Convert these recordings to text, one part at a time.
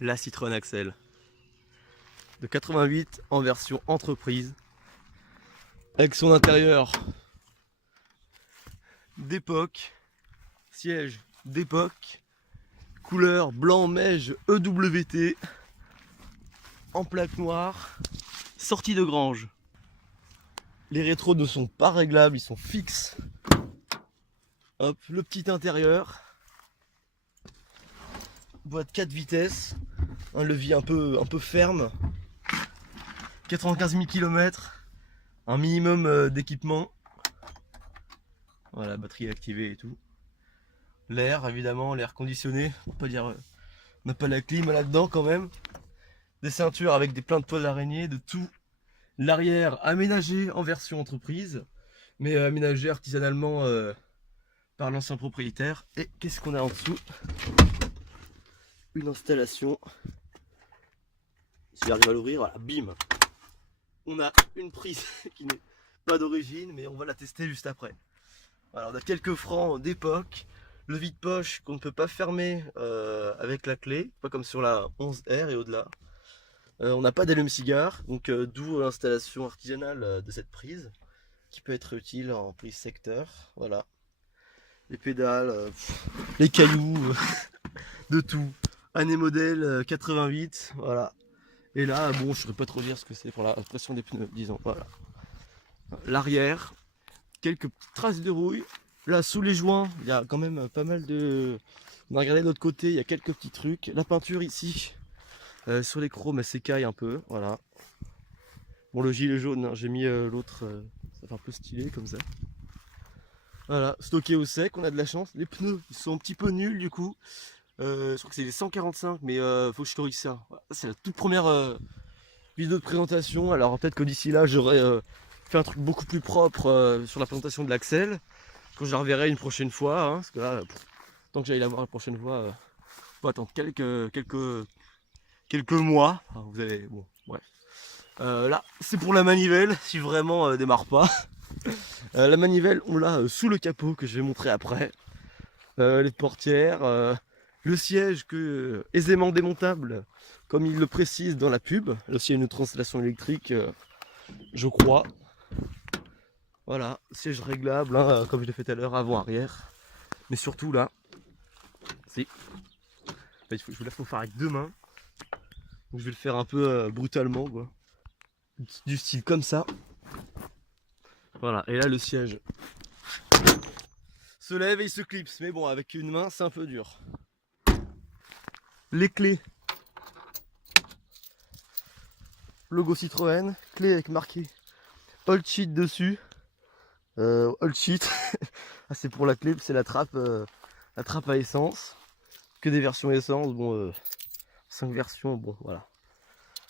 la Citroën Axel de 88 en version entreprise avec son intérieur d'époque, siège d'époque, couleur blanc neige EWT en plaque noire, sortie de grange. Les rétros ne sont pas réglables, ils sont fixes. Hop, le petit intérieur, boîte 4 vitesses, un levier un peu ferme, 95 000 km, un minimum d'équipement. Voilà, batterie activée et tout. L'air, évidemment, l'air conditionné, on peut pas dire, on n'a pas la clim là-dedans quand même. Des ceintures avec des plein de toiles d'araignée, de tout. L'arrière aménagé en version entreprise, mais aménagé artisanalement par l'ancien propriétaire. Et qu'est-ce qu'on a en dessous? Une installation. Si j'arrive à l'ouvrir, voilà, bim. On a une prise qui n'est pas d'origine, mais on va la tester juste après. Alors, on a quelques francs d'époque, le vide-poche qu'on ne peut pas fermer avec la clé, pas comme sur la 11R et au-delà. On n'a pas d'allume-cigare, donc d'où l'installation artisanale de cette prise, qui peut être utile en prise secteur. Voilà. Les pédales, les cailloux, de tout. Année modèle 88, voilà. Et là, bon, je ne saurais pas trop dire ce que c'est pour la pression des pneus, disons. Voilà. L'arrière, quelques traces de rouille. Là, sous les joints, il y a quand même pas mal de... On a regardé de l'autre côté, il y a quelques petits trucs. La peinture ici, sur les chromes, elle s'écaille un peu, voilà. Bon, le gilet jaune, hein, j'ai mis l'autre, ça fait un peu stylé comme ça. Voilà, stocké au sec, on a de la chance. Les pneus, ils sont un petit peu nuls du coup. Je crois que c'est les 145, mais faut que je corrige ça. Voilà, c'est la toute première vidéo de présentation. Alors peut-être que d'ici là, j'aurai fait un truc beaucoup plus propre sur la présentation de l'Axel. Quand je la reverrai une prochaine fois, hein, parce que là, tant que j'aille la voir la prochaine fois, faut attendre quelques mois. Enfin, vous allez, bon, bref. Là, c'est pour la manivelle, si vraiment démarre pas. La manivelle, on l'a sous le capot que je vais montrer après. Les portières, le siège aisément démontable, comme il le précise dans la pub. Là aussi, il y a une translation électrique, je crois. Voilà, siège réglable, hein, comme je l'ai fait tout à l'heure, avant-arrière. Mais surtout là, c'est. Je vous faire avec deux mains. Donc, je vais le faire un peu brutalement, quoi. Du style comme ça. Voilà, et là le siège se lève et il se clipse, mais bon, avec une main c'est un peu dur. Les clés, logo Citroën, clé avec marqué Old Sheet dessus. Old Sheet, ah, c'est pour la clé, c'est la trappe à essence. Que des versions essence, bon, 5 versions, bon, voilà.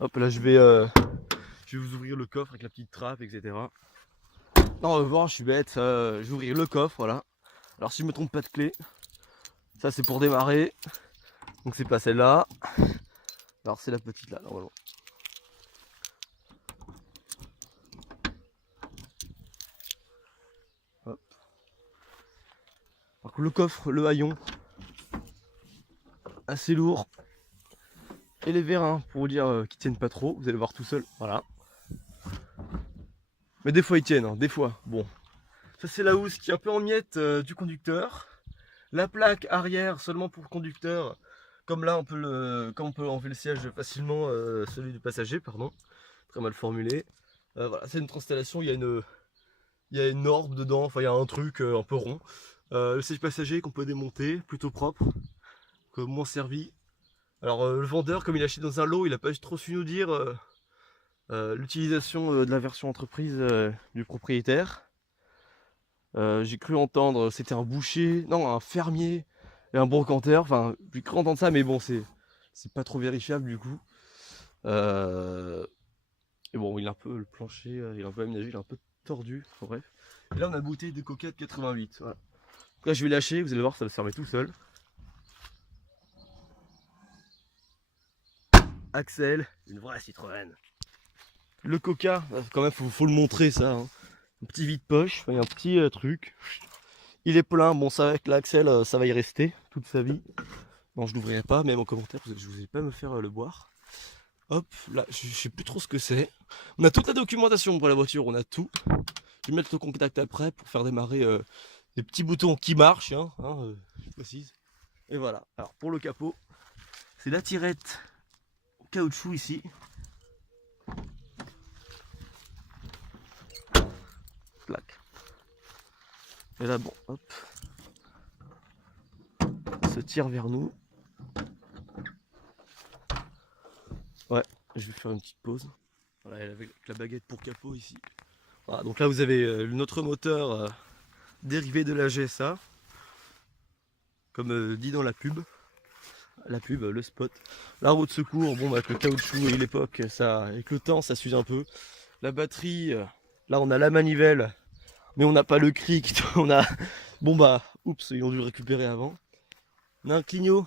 Hop, là je vais vous ouvrir le coffre avec la petite trappe, etc. Non, on va voir, je suis bête, je vais ouvrir le coffre, voilà. Alors si je me trompe pas de clé, ça c'est pour démarrer, donc c'est pas celle-là. Alors c'est la petite là, normalement. Hop. Alors, le coffre, le haillon, assez lourd. Et les vérins, pour vous dire qu'ils tiennent pas trop, vous allez voir tout seul, voilà. Mais des fois ils tiennent, hein, des fois, bon. Ça c'est la housse qui est un peu en miettes du conducteur. La plaque arrière seulement pour le conducteur. Comme là, comme on peut enlever le siège facilement, celui du passager, pardon. Très mal formulé. Voilà, c'est une installation, il y a une orbe dedans, enfin il y a un truc un peu rond. Le siège passager qu'on peut démonter, plutôt propre, moins servi. Alors le vendeur, comme il a acheté dans un lot, il n'a pas trop su nous dire l'utilisation de la version entreprise du propriétaire. J'ai cru entendre c'était un boucher, non un fermier et un brocanteur, enfin j'ai cru entendre ça mais bon c'est pas trop vérifiable du coup. Et bon il a un peu le plancher, il est un peu aménagé, il est un peu tordu, enfin, bref. Et là on a bouteille de Coca de 88, voilà. Donc là je vais lâcher, vous allez voir ça va se fermer tout seul. Axel, une vraie Citroën. Le Coca, quand même faut le montrer ça, hein. Un petit vide-poche, il y a un petit truc. Il est plein, bon ça avec l'Axel ça va y rester toute sa vie. Non, je l'ouvrirai pas, même en commentaire, parce que je vous ai pas me faire le boire. Hop, là, je sais plus trop ce que c'est. On a toute la documentation pour la voiture, on a tout. Je vais mettre le contact après pour faire démarrer des petits boutons qui marchent, je précise. Et voilà. Alors pour le capot, c'est la tirette en caoutchouc ici. Plaque. Et là, bon, hop, se tire vers nous. Ouais, je vais faire une petite pause. Voilà, avec la baguette pour capot ici. Voilà, donc là vous avez notre moteur dérivé de la GSA, comme dit dans la pub. Le spot. La roue de secours, bon, bah, avec le caoutchouc et l'époque, ça, avec le temps, ça s'use un peu. La batterie, là on a la manivelle, mais on n'a pas le cric. On a, bon bah, oups, ils ont dû le récupérer avant. On a un clignot.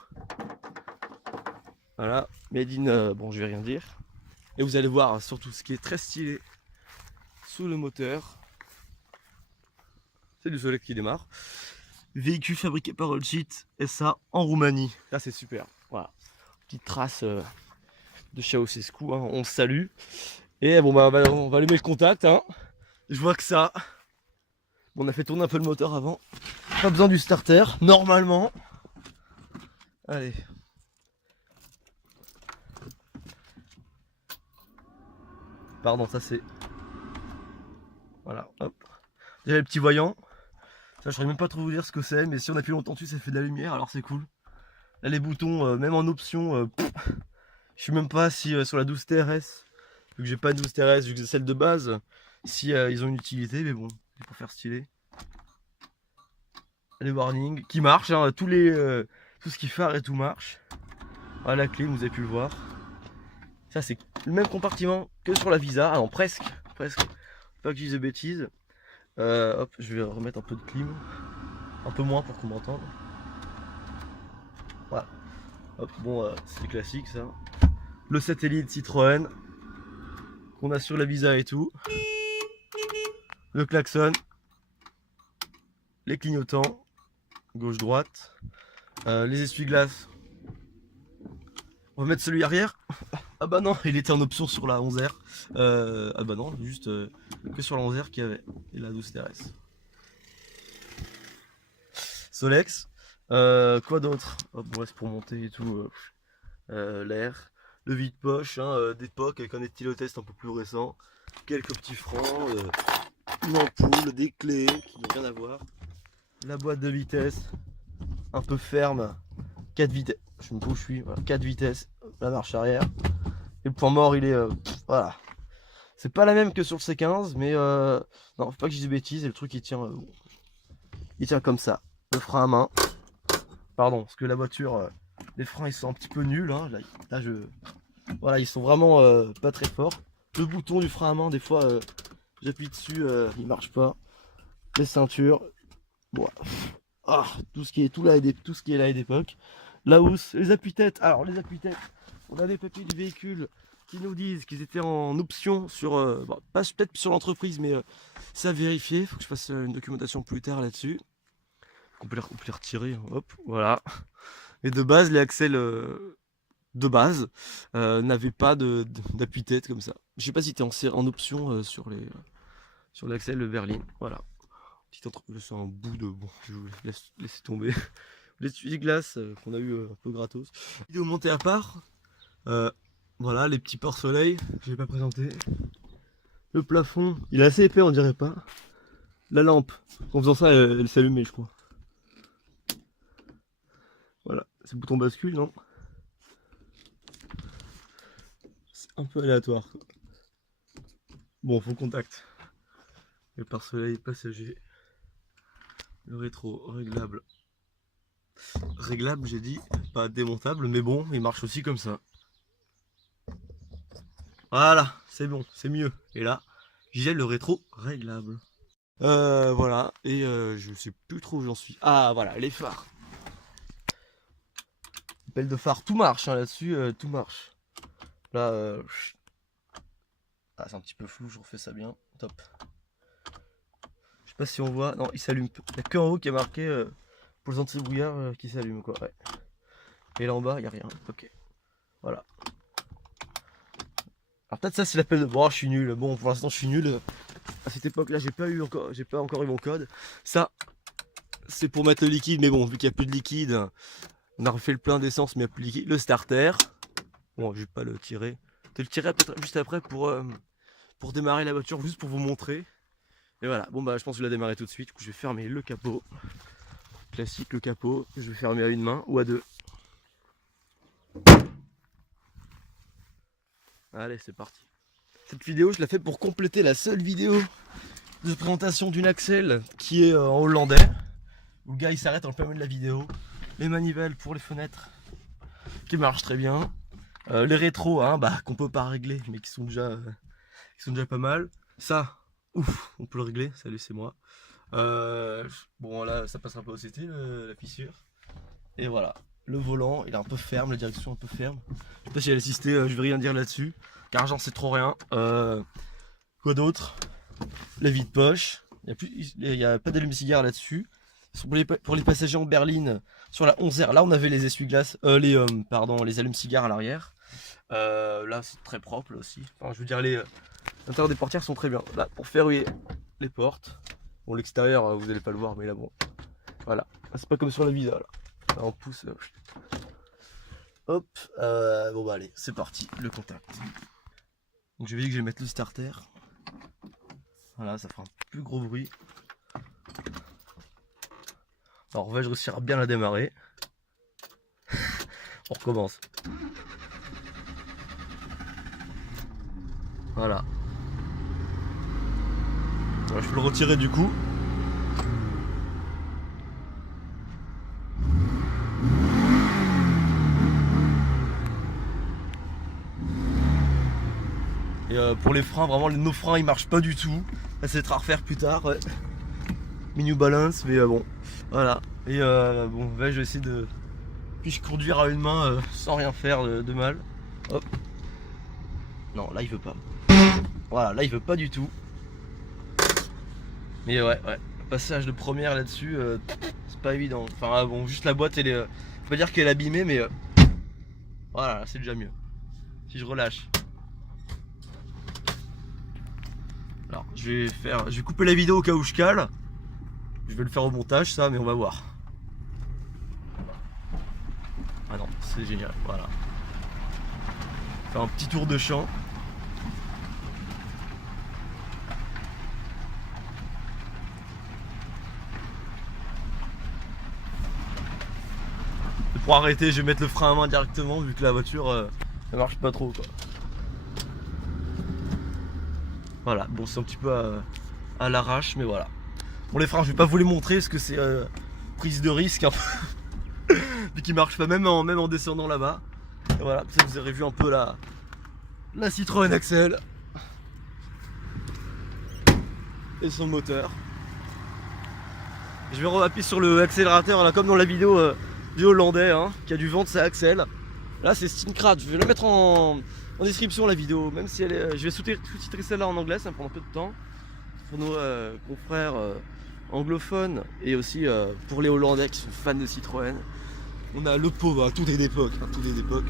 Voilà, made in, bon, je vais rien dire. Et vous allez voir surtout ce qui est très stylé sous le moteur. C'est du Solex qui démarre. Véhicule fabriqué par Allseat SA en Roumanie. Là c'est super. Voilà. Petite trace de Ceausescu, hein. On se salue. Et bon bah on va allumer le contact. Hein. Je vois que ça. Bon, on a fait tourner un peu le moteur avant. Pas besoin du starter, normalement. Allez. Pardon, ça c'est. Voilà, hop. Déjà les petits voyants. Ça, je saurais même pas trop vous dire ce que c'est, mais si on appuie longtemps dessus, ça fait de la lumière, alors c'est cool. Là, les boutons, même en option, je sais même pas si sur la 12 TRS, vu que j'ai pas de 12 TRS, vu que c'est celle de base, si ils ont une utilité, mais bon, c'est pour faire stylé. Les warnings qui marchent, hein, tout ce qui phare et tout marche. Voilà la clé, vous avez pu le voir. Ça, c'est le même compartiment que sur la Visa. Ah non, presque. Pas que je dise de bêtises. Hop, je vais remettre un peu de clim. Un peu moins pour qu'on m'entende. Voilà. Hop, bon, c'est classique ça. Le satellite Citroën qu'on a sur la Visa et tout. Le klaxon. Les clignotants. Gauche-droite. Les essuie-glaces. On va mettre celui arrière. Ah bah non, il était en option sur la 11R. Ah bah non, juste que sur la 11R qu'il y avait. Et la 12 TRS. Solex. Quoi d'autre? Bon, c'est pour monter et tout. L'air. Le vide-poche d'époque avec un éthylotest un peu plus récent. Quelques petits freins. Une ampoule, des clés qui n'ont rien à voir. La boîte de vitesse. Un peu ferme. 4 vitesses. Je sais même pas où je suis. Voilà, 4 vitesses. La marche arrière. Et le point mort, il est. Voilà. C'est pas la même que sur le C15, mais non, faut pas que je dise des bêtises. Et le truc, il tient comme ça. Le frein à main. Pardon, parce que la voiture, les freins, ils sont un petit peu nuls. Hein. Voilà, ils sont vraiment pas très forts. Le bouton du frein à main, des fois, j'appuie dessus, il marche pas. Les ceintures. Bon. Ah, tout ce qui est là d'époque. La housse, les appuis-têtes. Alors, les appuis-têtes, on a des papiers du véhicule qui nous disent qu'ils étaient en option sur, bon, pas peut-être sur l'entreprise, mais c'est à vérifier. Il faut que je fasse une documentation plus tard là-dessus. On peut les retirer, hein. Hop, voilà. Et de base, les axles de base n'avaient pas d'appui-tête comme ça. Je sais pas si tu es en option sur l'axle berline. Voilà. C'est un bout de. Bon, je vous laisse tomber. L'essuie-glace qu'on a eu un peu gratos. Vidéo montée à part. Voilà, les petits pare-soleil. Je vais pas présenter. Le plafond, il est assez épais, on dirait pas. La lampe, en faisant ça, elle s'allumait, je crois. Voilà, c'est le bouton bascule, non? C'est un peu aléatoire. Bon, faut contact. Le pare-soleil passager. Le rétro réglable. Réglable, j'ai dit, pas démontable, mais bon, il marche aussi comme ça. Voilà, c'est bon, c'est mieux. Et là, j'ai le rétro réglable. Voilà, et je sais plus trop où j'en suis. Ah, voilà, les phares. Pelle de phare, tout marche hein, là-dessus, tout marche. Là, ah, c'est un petit peu flou, je refais ça bien. Top. Je sais pas si on voit. Non, il s'allume. Il n'y a que en haut qui est marqué pour les anti-brouillards qui s'allument quoi. Ouais. Et là en bas, il n'y a rien. Ok. Voilà. Alors peut-être ça c'est l'appel de... Bon, je suis nul. Bon, pour l'instant je suis nul. À cette époque-là, j'ai pas encore eu mon code. Ça, c'est pour mettre le liquide. Mais bon, vu qu'il n'y a plus de liquide, on a refait le plein d'essence, mais il n'y a plus de liquide. Le starter. Bon, je vais pas le tirer. Je vais le tirer peut-être juste après pour démarrer la voiture, juste pour vous montrer. Et voilà. Bon bah, je pense que je vais la démarrer tout de suite. Du coup, je vais fermer le capot. Classique, le capot. Je vais fermer à une main ou à deux. Allez, c'est parti. Cette vidéo, je la fais pour compléter la seule vidéo de présentation d'une Axel qui est en hollandais. Où le gars il s'arrête en plein milieu de la vidéo. Les manivelles pour les fenêtres qui marchent très bien. Les rétros hein, bah, qu'on peut pas régler mais qui sont déjà pas mal. Ça, ouf, on peut le régler. Salut, c'est moi. Bon là, ça passera pas au CT la fissure. Et voilà. Le volant, il est un peu ferme, la direction un peu ferme. Je sais pas si elle a assisté, je vais rien dire là-dessus. Car j'en sais trop rien. Quoi d'autre? La vide poche. Il n'y a pas d'allume-cigare là-dessus. Pour les passagers en berline, sur la 11R, là on avait les essuie-glaces, les allume-cigares à l'arrière. Là c'est très propre là aussi. Enfin, je veux dire, l'intérieur des portières sont très bien. Là, pour verrouiller les portes. Bon, l'extérieur, vous n'allez pas le voir, mais là bon. Voilà. C'est pas comme sur la vidéo là. Là, on pousse là. Hop, bon bah allez, c'est parti, le contact. Donc je vais dire que je vais mettre le starter. Voilà, ça fera un plus gros bruit. Alors vais-je réussir à bien la démarrer? On recommence. Voilà. Alors, je peux le retirer du coup. Et pour les freins, vraiment nos freins ils marchent pas du tout. Ça c'est à refaire plus tard. Ouais. New Balance, mais bon, voilà. Et bon, là, je vais essayer de puis conduire à une main sans rien faire de mal. Hop. Non, là il veut pas. Voilà, là il veut pas du tout. Mais ouais, passage de première là-dessus, c'est pas évident. Enfin bon, juste la boîte, elle est, faut pas dire qu'elle est abîmée, mais voilà, c'est déjà mieux. Si je relâche. Alors, je vais couper la vidéo au cas où je cale. Je vais le faire au montage ça, mais on va voir. Ah non, c'est génial, voilà. Faire un petit tour de champ. Et pour arrêter, je vais mettre le frein à main directement vu que la voiture elle marche pas trop quoi. Voilà, bon c'est un petit peu à l'arrache, mais voilà. Bon les freins je vais pas vous les montrer parce que c'est prise de risque un peu. Vu qu'ils marchent pas même en descendant là-bas. Et voilà, ça vous aurez vu un peu la Citroën Axel. Et son moteur. Je vais appuyer sur le accélérateur là comme dans la vidéo du hollandais hein, qui a dû vendre sa Axel. Là c'est Steenkrat, je vais la mettre en description la vidéo, même si elle est, je vais sous-titrer celle-là en anglais, ça me prend un peu de temps. Pour nos confrères anglophones et aussi pour les Hollandais qui sont fans de Citroën. On a le pauvre, hein, tout est d'époque, hein, tout est d'époque.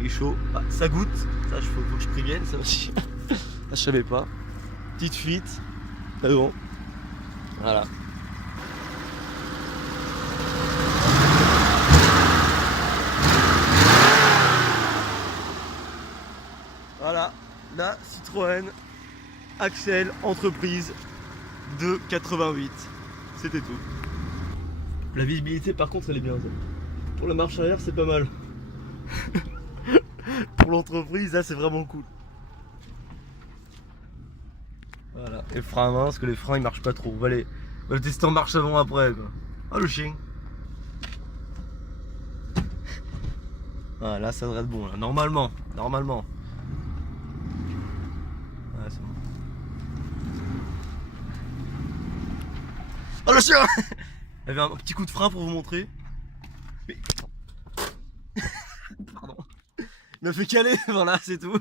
Il est chaud, ah, ça goûte, ça faut que je prévienne, ça aussi. Je savais pas. Petite fuite, mais bon, voilà. Voilà, la Citroën Axel Entreprise de 88. C'était tout. La visibilité par contre elle est bien ça. Pour la marche arrière c'est pas mal. Pour l'entreprise là c'est vraiment cool. Voilà. Et frein à main parce que les freins ils marchent pas trop. On va le tester en marche avant après quoi. Ah le chien. Ah là ça devrait être bon là. Normalement. Ouais, c'est bon. Oh le chien. Il y avait un petit coup de frein pour vous montrer. Mais... Pardon. Il m'a fait caler, voilà, c'est tout.